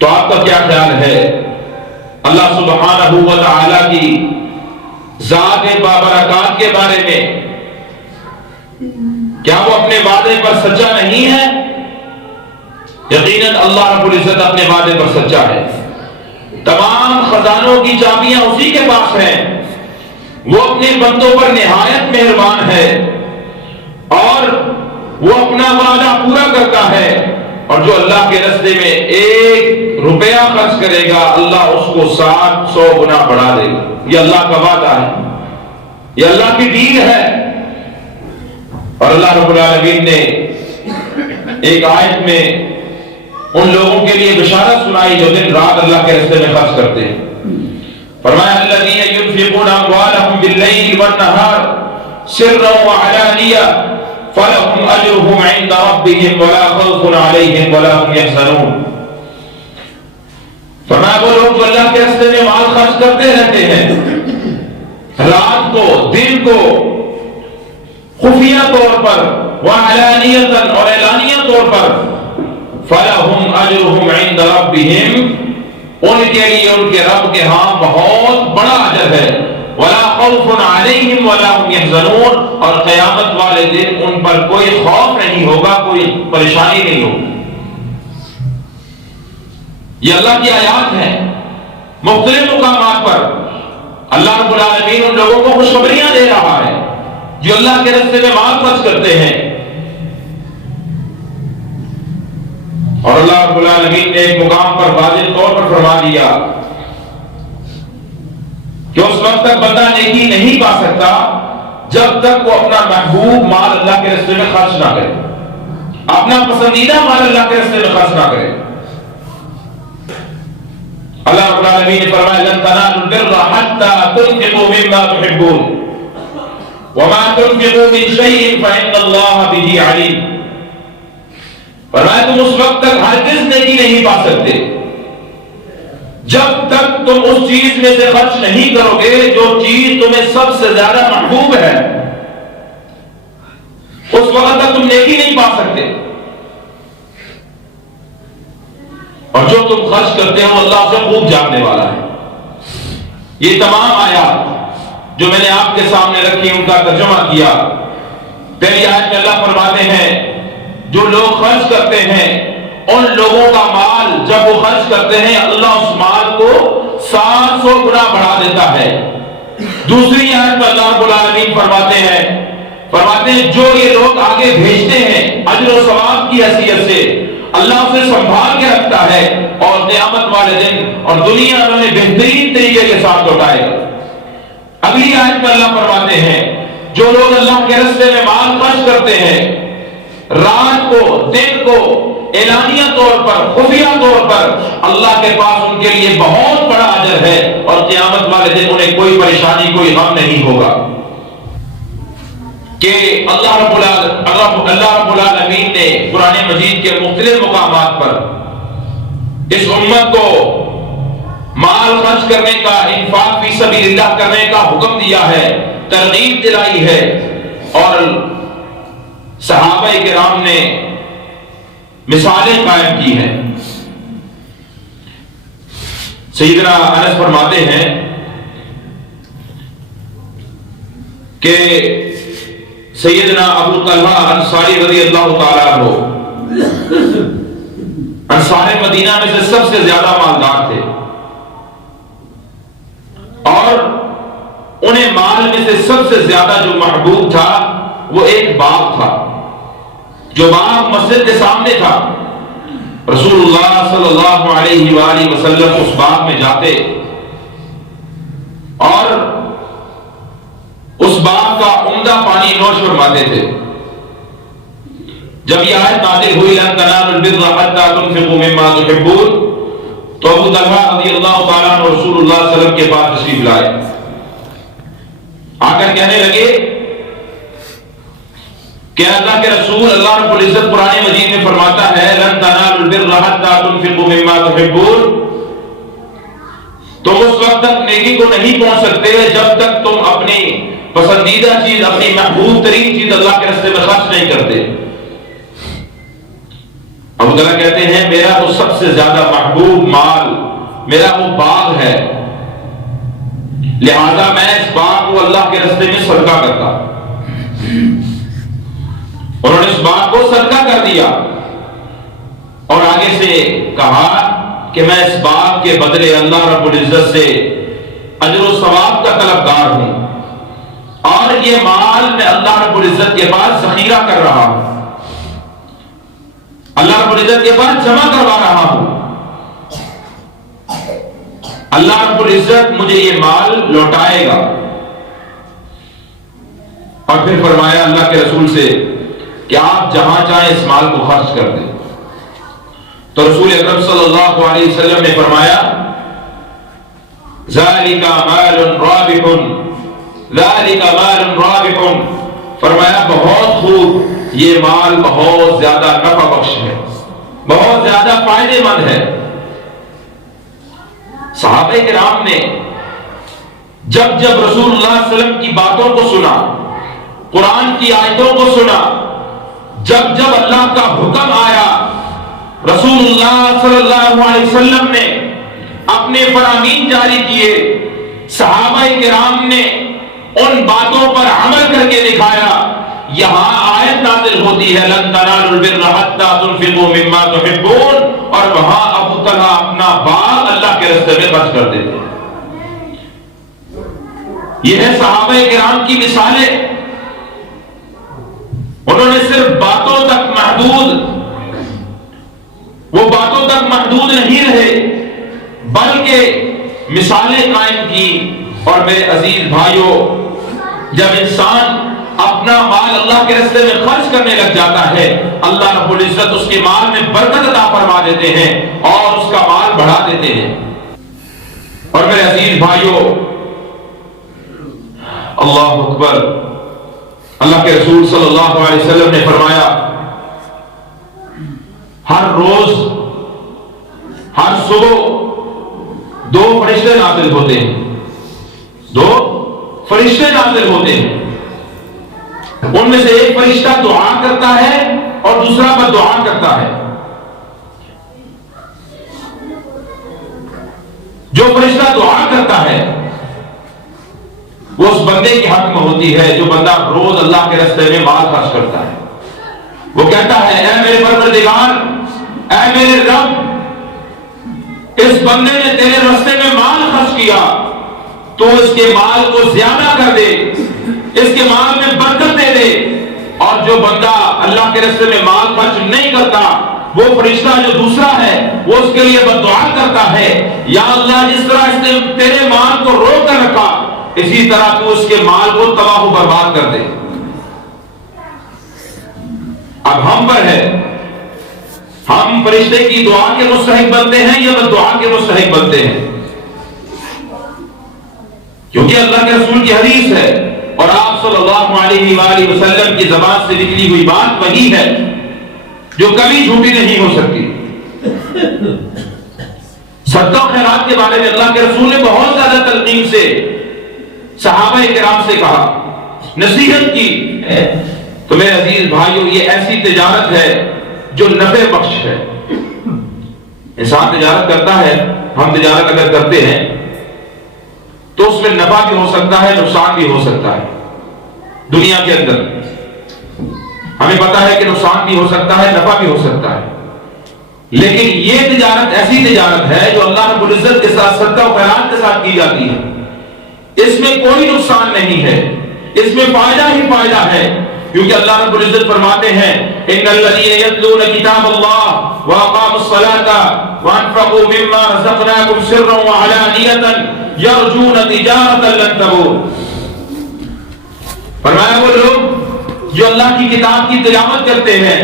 تو آپ کا کیا خیال ہے اللہ سبحانہ و تعالی کی ذات بابرکات کے بارے میں؟ کیا وہ اپنے وعدے پر سچا نہیں ہے؟ یقیناً اللہ رب العزت اپنے وعدے پر سچا ہے. تمام خزانوں کی چابیاں اسی کے پاس ہیں. وہ اپنے بندوں پر نہایت مہربان ہے اور وہ اپنا وعدہ پورا کرتا ہے. اور جو اللہ کے راستے میں 1 روپیہ خرچ کرے گا اللہ اس کو 700 گنا بڑھا دے گا. یہ اللہ کا وعدہ ہے, یہ اللہ کی ڈیل ہے. اور اللہ رب العالمین نے ایک آیت میں ان لوگوں کے لیے بشارت سنائی جو دن رات اللہ کے راستے میں خرچ کرتے ہیں. فرمایا الذین ينفقون اموالهم باللیل والنہار سرا وعلانیہ فلهم اجرهم عند ربهم ولا خوف عليهم ولا هم يحزنون. فرمایا وہ لوگ جو اللہ کے راستے میں مال خرچ کرتے رہتے ہیں رات کو دن کو خفیہ طور پر وعلانیۃ اور اعلانیہ طور پر فلهم اجرهم عند ربهم ان کے لیے ان کے رب کے ہاں بہت بڑا اجر ہے. ولا خوف علیہم ولا هم يحزنون اور قیامت والے دن ان پر کوئی خوف نہیں ہوگا, کوئی پریشانی نہیں ہوگی. یہ اللہ کی آیات ہیں. مختلف مقامات پر اللہ رب العالمین ان لوگوں کو خوشخبریاں دے رہا ہے جو اللہ کے راستے میں مال خرچ کرتے ہیں. اور اللہ رب العالمین نے ایک مقام پر واضح طور پر فرما دیا کہ اس وقت تک بندہ نیکی نہیں پا سکتا جب تک وہ اپنا محبوب مال اللہ کے راستے میں خرچ نہ کرے, اپنا پسندیدہ مال اللہ کے راستے میں خرچ نہ کرے. اللہ رب العالمین نے فرمایا لن تنالوا البر حتى تنفقوا مما تحبون وما تنفقوا من شيء فإن الله به عليم. فرمایا تم اس وقت تک ہرگز نیکی نہیں پا سکتے جب تک تم اس چیز میں سے خرچ نہیں کرو گے جو چیز تمہیں سب سے زیادہ محبوب ہے. اس وقت تک تم نیکی نہیں پا سکتے. اور جو تم خرچ کرتے ہو اللہ سے خوب جاننے والا ہے. یہ تمام آیات جو میں نے آپ کے سامنے رکھی ان کا ترجمہ کیا. پہلی آیت میں اللہ فرماتے ہیں جو لوگ خرچ کرتے ہیں ان لوگوں کا مال جب وہ خرچ کرتے ہیں اللہ اس مال کو 700 گنا بڑھا دیتا ہے. دوسری آیت میں اللہ رب العالمین فرماتے ہیں جو یہ لوگ آگے بھیجتے ہیں اجر و ثواب کی حیثیت سے اللہ اسے سنبھال کے رکھتا ہے اور قیامت والے دن اور دنیا میں انہیں بہترین طریقے کے ساتھ لوٹائے گا. اگلی آیت میں اللہ فرماتے ہیں جو لوگ اللہ کے راستے میں مال خرچ کرتے ہیں رات کو دن کو اعلانیہ طور پر خفیہ طور پر اللہ کے پاس ان کے لیے بہت بڑا اجر ہے اور قیامت والے دن انہیں کوئی پریشانی کوئی غم نہیں ہوگا. کہ اللہ رب العالمین نے قرآن مجید کے مختلف مقامات پر اس امت کو مال خرچ کرنے کا انفاق فی سبیل اللہ کرنے کا حکم دیا ہے, ترغیب دلائی ہے. اور صحابہ کرام نے مثالیں قائم کی ہیں. سیدنا انس فرماتے ہیں کہ سیدنا ابو طلحہ انصاری رضی اللہ تعالیٰ عنہ انصار مدینہ میں سے سب سے زیادہ مالدار تھے اور انہیں مال میں سے سب سے زیادہ جو محبوب تھا وہ ایک باغ تھا جو باغ مسجد کے سامنے تھا. رسول اللہ صلی اللہ علیہ وآلہ وسلم اس باغ میں جاتے اور اس باغ کا عمدہ پانی نوش فرماتے تھے. جب یہ آیت نازل ہوئی لن تنالوا البر حتى تنفقوا مما تحبون تو ابو طلحہ رضی اللہ تعالیٰ عنہ رسول اللہ صلی اللہ علیہ وسلم کے پاس تشریف لائے. آ کر کہنے لگے کہ اللہ کے رسول اللہ رب العزت قرآن مجید میں فرماتا ہے لن تنالوا البر حتى تنفقوا مما تحبون. تم اس وقت تک نیکی کو نہیں پہنچ سکتے جب تک تم اپنی پسندیدہ چیز اپنی محبوب ترین چیز اللہ کے راستے میں خرچ نہیں کرتے. ابو طلحہ کہتے ہیں میرا تو سب سے زیادہ محبوب مال میرا وہ باغ ہے، لہذا میں اس باغ کو اللہ کے راستے میں صدقہ کرتا۔ انہوں نے اس باغ کو صدقہ کر دیا اور آگے سے کہا کہ میں اس باغ کے بدلے اللہ رب العزت سے اجر و ثواب کا طلبگار ہوں، اور یہ مال میں اللہ رب العزت کے پاس ذخیرہ کر رہا ہوں، اللہ رب العزت کے پاس جمع کروا رہا ہوں، اللہ رب العزت مجھے یہ مال لوٹائے گا۔ اور پھر فرمایا اللہ کے رسول سے کہ آپ جہاں چاہیں اس مال کو خرچ کر دیں۔ تو رسول اکرم صلی اللہ علیہ وسلم نے فرمایا ذالک مال رابح، ذالک مال رابح، فرمایا بہت خوب، یہ مال بہت زیادہ نفع بخش ہے، بہت زیادہ فائدے مند ہے۔ صحابہ کرام نے جب جب رسول اللہ صلی اللہ علیہ وسلم کی باتوں کو سنا، قرآن کی آیتوں کو سنا، جب جب اللہ کا حکم آیا، رسول اللہ صلی اللہ علیہ وسلم نے اپنے فرامین جاری کیے، صحابہ کرام نے ان باتوں پر عمل کر کے دکھایا۔ یہاں آیت نازل ہوتی ہے لن تنالوا البر حتى تنفقوا مما تحبون، اور وہاں ابو طلحہ اپنا باغ اللہ کے راستے میں خرچ کر دیتے۔ یہ ہے صحابہ کرام کی مثالیں۔ انہوں نے صرف باتوں تک محدود نہیں رہے، بلکہ مثالیں قائم کی۔ اور میرے عزیز بھائیوں، جب انسان اپنا مال اللہ کے راستے میں خرچ کرنے لگ جاتا ہے، اللہ رب العزت اس کے مال میں برکت عطا فرما دیتے ہیں اور اس کا مال بڑھا دیتے ہیں۔ اور میرے عزیز بھائیوں، اللہ اکبر، اللہ کے رسول صلی اللہ علیہ وسلم نے فرمایا ہر روز ہر صبح دو فرشتے نازل ہوتے ہیں، دو فرشتے نازل ہوتے ہیں، ان میں سے ایک فرشتہ دعا کرتا ہے اور دوسرا بد دعا کرتا ہے۔ جو فرشتہ دعا کرتا ہے وہ اس بندے کے حق میں ہوتی ہے جو بندہ روز اللہ کے راستے میں مال خرچ کرتا ہے۔ وہ کہتا ہے اے میرے پروردگار، اے میرے رب، اس بندے نے تیرے راستے میں مال خرچ کیا، تو اس کے مال کو زیادہ کر دے، اس کے مال میں برکت دے دے۔ اور جو بندہ اللہ کے راستے میں مال خرچ نہیں کرتا، وہ فرشتہ جو دوسرا ہے وہ اس کے لیے بد دعا کرتا ہے، یا اللہ جس طرح اس نے تیرے مال کو روک کر رکھا، اسی طرح تو اس کے مال کو تباہ و برباد کر دے۔ اب ہم پر ہے، ہم فرشتے کی دعا کے مستحق بنتے ہیں یا بد دعا کے مستحق بنتے ہیں؟ کیونکہ اللہ کے رسول کی حدیث ہے اور آپ صلی اللہ علیہ وآلہ وسلم کی زبان سے نکلی ہوئی بات وہی ہے جو کبھی جھوٹی نہیں ہو سکتی۔ صدقہ و خیرات کے بارے میں اللہ کے رسول نے بہت زیادہ تلقین سے صحابہ کرام سے کہا، نصیحت کی۔ تو میرے عزیز بھائیوں، یہ ایسی تجارت ہے جو نفع بخش ہے۔ انسان تجارت کرتا ہے، ہم تجارت اگر کرتے ہیں تو اس میں نفع بھی ہو سکتا ہے، نقصان بھی ہو سکتا ہے۔ دنیا کے اندر ہمیں پتا ہے کہ نقصان بھی ہو سکتا ہے، نفع بھی ہو سکتا ہے، لیکن یہ تجارت ایسی تجارت ہے جو اللہ رب العزت کے ساتھ صدقہ و خیرات کے ساتھ کی جاتی ہے۔ اس میں کوئی نقصان نہیں ہے، اس میں فائدہ ہی فائدہ ہے، کیونکہ اللہ رب العزت فرماتے ہیں ان الذين يتلون كتاب الله واقاموا الصلاه وانفقوا مما رزقناهم سرا وعلانيه يرجون تجارة لن تبور۔ فرمایا وہ لوگ جو اللہ کی کتاب کی تلاوت کرتے ہیں،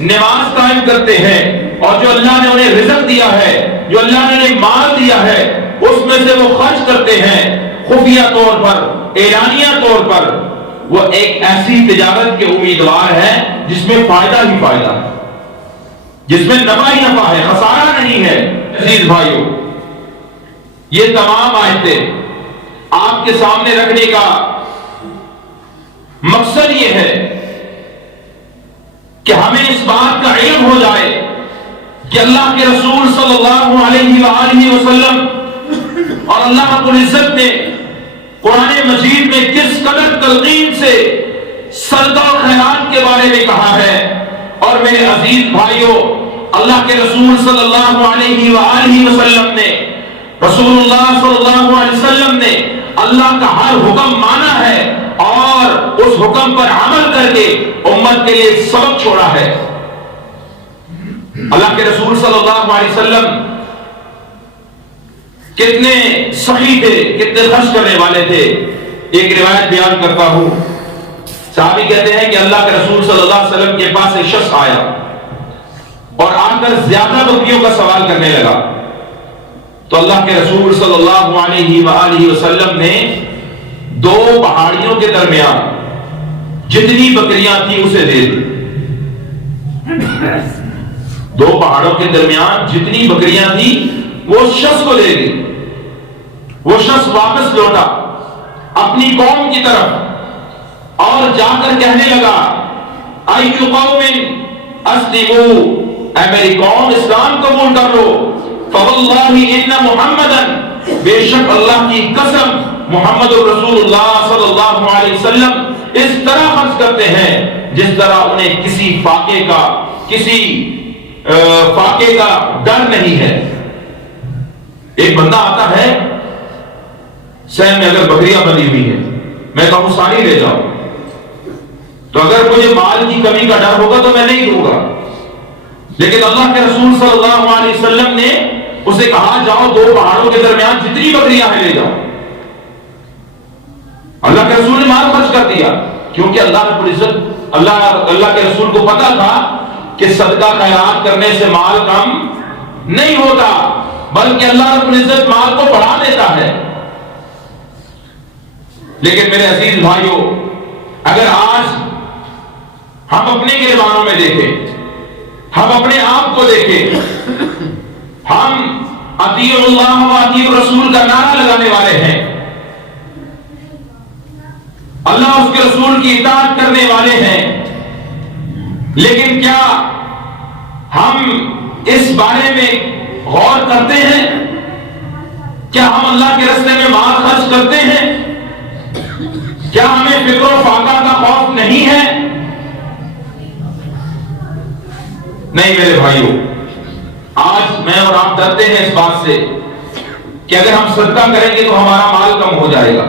نماز قائم کرتے ہیں، اور جو اللہ نے انہیں رزق دیا ہے، جو اللہ نے انہیں مال دیا ہے، اس میں سے وہ خرچ کرتے ہیں خفیہ طور پر، اعلانیہ طور پر، وہ ایک ایسی تجارت کے امیدوار ہیں جس میں فائدہ ہی فائدہ ہے، جس میں نفع ہی نفع ہے، خسارہ نہیں ہے۔ عزیز بھائیوں، یہ تمام آیتیں آپ کے سامنے رکھنے کا مقصد یہ ہے کہ ہمیں اس بات کا علم ہو جائے کہ اللہ کے رسول صلی اللہ علیہ وآلہ وسلم اور اللہ رب العزت نے قرآن مجید میں کس قدر تلقین سے صدقہ و خیرات کے بارے میں کہا ہے۔ اور میرے عزیز بھائیوں، اللہ کے رسول صلی اللہ علیہ وآلہ وسلم نے، رسول اللہ صلی اللہ علیہ وسلم نے اللہ کا ہر حکم مانا ہے اور اس حکم پر عمل کر کے امت کے لیے سبق چھوڑا ہے۔ اللہ کے رسول صلی اللہ علیہ وسلم کتنے سخی تھے، کتنے خرچ کرنے والے تھے۔ ایک روایت بیان کرتا ہوں، صحابی کہتے ہیں کہ اللہ کے رسول صلی اللہ علیہ وسلم کے پاس ایک شخص آیا اور آ کر زیادہ بکریوں کا سوال کرنے لگا، تو اللہ کے رسول صلی اللہ علیہ وآلہ وسلم نے دو پہاڑیوں کے درمیان جتنی بکریاں تھیں اسے دے دی۔ دو پہاڑوں کے درمیان جتنی بکریاں تھیں وہ شخص کو دے دی۔ وہ شخص واپس لوٹا اپنی قوم کی طرف اور جا کر کہنے لگا، ایُّ قوم اسلموا، اے میری قوم اسلام قبول کر لو، فواللہ ان محمدً، بے شک اللہ کی قسم محمد رسول اللہ صلی اللہ علیہ وسلم اس طرح خرچ کرتے ہیں جس طرح انہیں کسی فاقے کا ڈر نہیں ہے۔ ایک بندہ آتا ہے، سین میں اگر بکریاں بندی ہوئی ہیں، میں کہوں ساری لے جاؤ، تو اگر مجھے مال کی کمی کا ڈر ہوگا تو میں نہیں دوں گا، لیکن اللہ کے رسول صلی اللہ علیہ وسلم نے اسے کہا جاؤ دو پہاڑوں کے درمیان جتنی بکریاں ہیں لے جاؤ۔ اللہ کے رسول نے مال خرچ کر دیا، کیونکہ اللہ رب العزت اللہ کے رسول کو پتا تھا کہ صدقہ خیرات کرنے سے مال کم نہیں ہوتا، بلکہ اللہ رب العزت مال کو بڑھا دیتا ہے۔ لیکن میرے عزیز بھائیوں، اگر آج ہم اپنے گریبانوں میں دیکھیں، ہم اپنے آپ کو دیکھیں، ہم اطیعوا اللہ و اطیعوا الرسول کا نعرہ لگانے والے ہیں، اللہ اس کے رسول کی اطاعت کرنے والے ہیں، لیکن کیا ہم اس بارے میں غور کرتے ہیں؟ کیا ہم اللہ کے راستے میں مال خرچ کرتے ہیں؟ کیا ہمیں فکر و فاقہ کا خوف نہیں ہے؟ نہیں میرے بھائیوں، آج میں اور آپ ڈرتے ہیں اس بات سے کہ اگر ہم صدقہ کریں گے تو ہمارا مال کم ہو جائے گا۔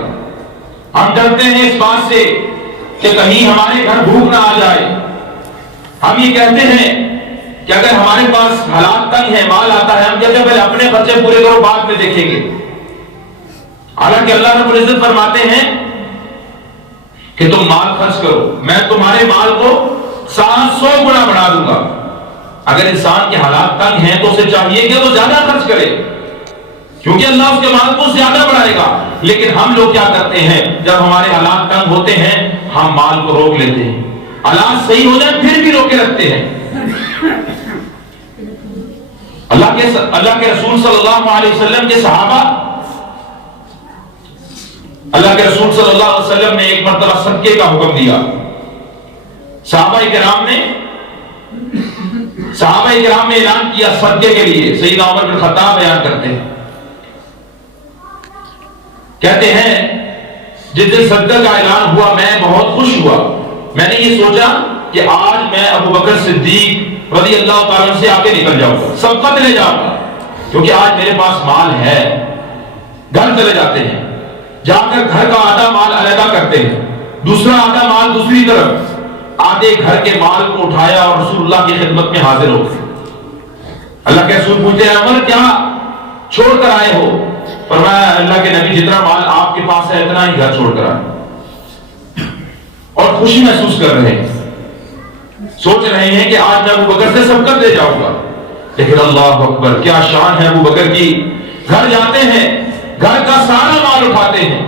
ہم ڈرتے ہیں اس بات سے کہ کہیں ہمارے گھر بھوک نہ آ جائے۔ ہم یہ کہتے ہیں کہ اگر ہمارے پاس حالات تنگ ہیں، مال آتا ہے، ہم کہتے ہیں پہلے اپنے خرچے پورے کرو بعد میں دیکھیں گے۔ حالانکہ اللہ رب العزت فرماتے ہیں کہ تم مال خرچ کرو، میں تمہارے مال کو 700 گنا بڑھا دوں گا۔ اگر انسان کے حالات تنگ ہیں تو اسے چاہیے کہ وہ زیادہ خرچ کرے، کیونکہ اللہ اس کے مال کو زیادہ بڑھائے گا۔ لیکن ہم لوگ کیا کرتے ہیں، جب ہمارے حالات تنگ ہوتے ہیں ہم مال کو روک لیتے ہیں، حالات صحیح ہو جائیں پھر بھی روکے رکھتے ہیں۔ اللہ کے رسول صلی اللہ علیہ وسلم کے صحابہ، اللہ کے رسول صلی اللہ علیہ وسلم نے ایک مرتبہ صدقے کا حکم دیا۔ صحابہ کرام نے اعلان کیا صدقے کے لیے۔ سیدنا عمر بن خطاب بیان کرتے ہیں، کہتے ہیں جس دن صدقہ کا اعلان ہوا میں بہت خوش ہوا۔ میں نے یہ سوچا کہ آج میں ابو بکر صدیق رضی اللہ تعالیٰ سے آگے نکل جاؤں گا، سبقت لے جاؤں گا، کیونکہ آج میرے پاس مال ہے۔ گھر چلے جاتے ہیں، جا کر گھر کا آدھا مال علیحدہ کرتے ہیں، دوسرا آدھا مال دوسری طرف، آدھے گھر کے مال کو اٹھایا اور رسول اللہ کی خدمت میں حاضر ہو گئے۔ اللہ کے رسول پوچھتے ہیں عمر کیا چھوڑ کر آئے ہو؟ فرمایا اللہ کے نبی جتنا مال آپ کے پاس ہے اتنا ہی گھر چھوڑ کر آئے، اور خوشی محسوس کر رہے ہیں، سوچ رہے ہیں کہ آج میں ابو بکر سے سبقت لے جاؤں گا۔ لیکن اللہ اکبر، کیا شان ہے ابو بکر کی۔ گھر جاتے ہیں، گھر کا سارا مال اٹھاتے ہیں،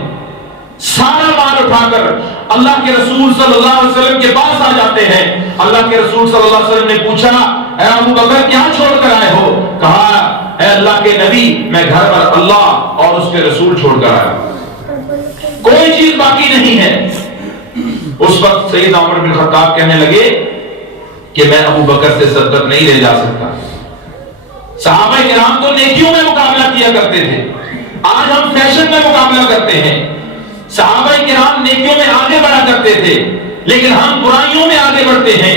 سارا مال اٹھا کر اللہ کے رسول صلی اللہ علیہ وسلم کے پاس آ جاتے ہیں۔ اللہ کے رسول صلی اللہ علیہ وسلم نے پوچھا اے ابو بکر کیا چھوڑ کر آئے ہو؟ کہا اے اللہ کے نبی میں گھر پر اللہ اور اس کے رسول چھوڑ کر آیا، کوئی چیز باقی نہیں ہے۔ اس وقت سیدنا عمر بن خطاب کہنے لگے کہ میں ابو بکر سے صدقت نہیں لے جا سکتا، صحابہ کرام تو نیکیوں میں مقابلہ کیا کرتے تھے، آج ہم فیشن میں مقابلہ کرتے ہیں۔ صحابہ کرام نیکیوں میں آگے بڑھا کرتے تھے، لیکن ہم برائیوں میں آگے بڑھتے ہیں۔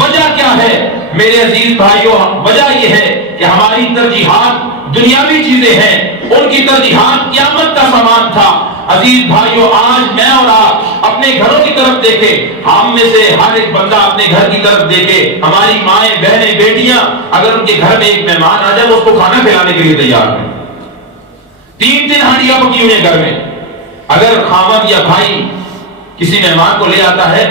وجہ کیا ہے میرے عزیز بھائیوں؟ وجہ یہ ہے کہ ہماری ترجیحات دنیاوی چیزیں ہیں، ان کی ترجیحات قیامت کا سامان تھا۔ عزیز بھائیوں، آج میں اور آپ اپنے گھروں کی طرف دیکھیں، ہم میں سے ہر ایک بندہ اپنے گھر کی طرف دیکھے، ہماری مائیں، بہنیں، بیٹیاں، اگر ان کے گھر میں ایک مہمان آ جائے وہ اس کو کھانا کھلانے کے لیے تیار ہیں۔ 3 ہانڈیاں پکی ہوئی ہیں گھر میں۔ اگر خاوند یا بھائی کسی مہمان کو لے آتا ہے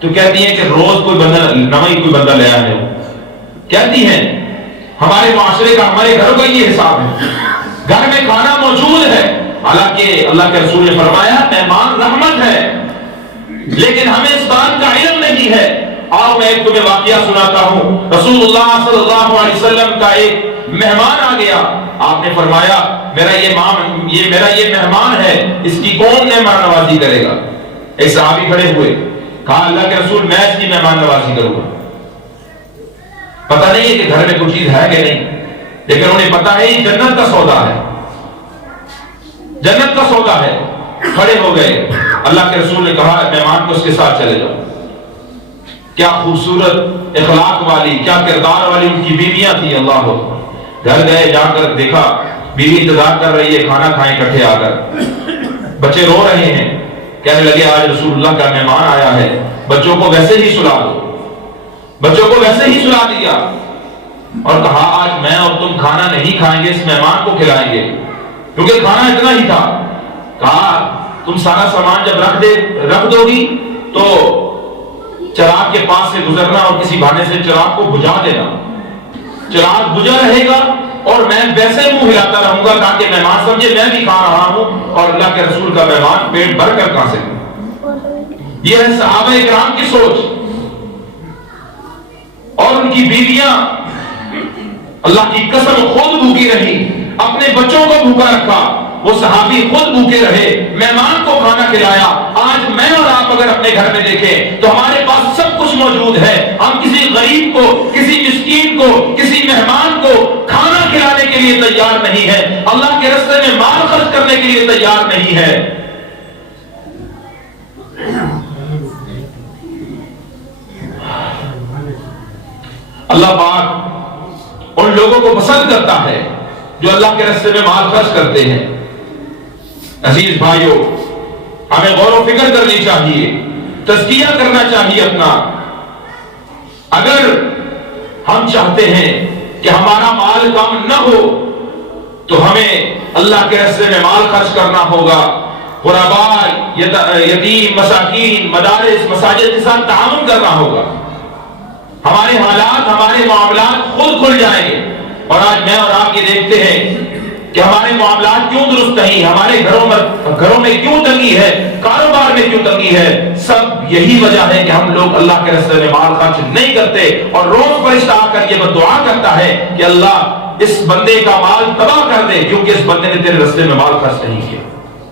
تو کہتی ہیں کہ روز کوئی بندہ نوائی کوئی بندہ لے آئے ہو، کہتی ہیں۔ ہمارے معاشرے کا، ہمارے گھروں کا یہ حساب ہے، گھر میں کھانا موجود ہے، حالانکہ اللہ کے رسول نے فرمایا مہمان رحمت ہے، لیکن ہمیں اس بات کا علم نہیں ہے۔ آؤ میں تمہیں واقعہ سناتا ہوں۔ رسول اللہ صلی اللہ علیہ وسلم کا ایک مہمان آ گیا، آپ نے فرمایا میرا یہ مہمان ہے، اس کی کون مہمان نوازی کرے گا؟ ایک صحابی کھڑے ہوئے، کہا اللہ کے رسول میں اس کی مہمان نوازی کروں گا۔ پتہ نہیں ہے کہ گھر میں کوئی چیز ہے کہ نہیں، لیکن انہیں پتا ہے یہ جنت کا سودا ہے، جنت کا سودا ہے۔ کھڑے ہو گئے، اللہ کے رسول نے کہا مہمان کو اس کے ساتھ چلے جاؤ۔ کیا خوبصورت اخلاق والی، کیا کردار والی ان کی بیویاں تھیں، اللہ ہو۔ گھر گئے، جا کر دیکھا بیوی انتظار کر رہی ہے، کھانا کھائیں اکٹھے آ کر۔ بچے رو رہے ہیں، کہنے لگے آج رسول اللہ کا مہمان آیا ہے، بچوں کو ویسے ہی سلا دو۔ بچوں کو ویسے ہی سلا دیا اور کہا آج میں اور تم کھانا نہیں کھائیں گے، اس مہمان کو کھلائیں گے، کیونکہ کھانا اتنا ہی تھا۔ کہا تم سارا سامان جب رکھ دو گی تو چراغ کے پاس سے گزرنا اور کسی بہانے سے چراغ کو بجھا دینا، چراغ بجھا رہے گا اور میں ویسے منہ ہلاتا رہوں گا تاکہ مہمان سمجھے میں بھی کھا رہا ہوں اور اللہ کے رسول کا مہمان پیٹ بھر کر کھا سکے۔ یہ ہے صحابہ کرام کی سوچ۔ اور ان کی بیویاں اللہ کی قسم خود بھوکی رہی، اپنے بچوں کو بھوکا رکھا، وہ صحابی خود بھوکے رہے، مہمان کو کھانا کھلایا۔ آج میں اور آپ اگر اپنے گھر میں دیکھیں تو ہمارے پاس سب کچھ موجود ہے، ہم کسی غریب کو، کسی مسکین کو، کسی مہمان کو کھانا کھلانے کے لیے تیار نہیں ہے، اللہ کے راستے میں مال خرچ کرنے کے لیے تیار نہیں ہے۔ اللہ پاک ان لوگوں کو پسند کرتا ہے جو اللہ کے راستے میں مال خرچ کرتے ہیں۔ عزیز بھائیوں، ہمیں غور و فکر کرنی چاہیے، تزکیہ کرنا چاہیے اپنا۔ اگر ہم چاہتے ہیں کہ ہمارا مال کم نہ ہو تو ہمیں اللہ کے راستے میں مال خرچ کرنا ہوگا، غرباء، یتیم، مساکین، مدارس، مساجد کے ساتھ تعاون کرنا ہوگا۔ ہمارے حالات، ہمارے معاملات خود کھل جائیں گے۔ اور آج میں اور آپ یہ دیکھتے ہیں کہ ہمارے معاملات کیوں درست نہیں، ہمارے گھروں میں کیوں تنگی ہے، کاروبار میں کیوں تنگی ہے، سب یہی وجہ ہے کہ ہم لوگ اللہ کے راستے میں مال خرچ نہیں کرتے۔ اور روز فرشتہ آ کر یہ دعا کرتا ہے کہ اللہ اس بندے کا مال تباہ کر دے کیونکہ اس بندے نے تیرے راستے میں مال خرچ نہیں کیا۔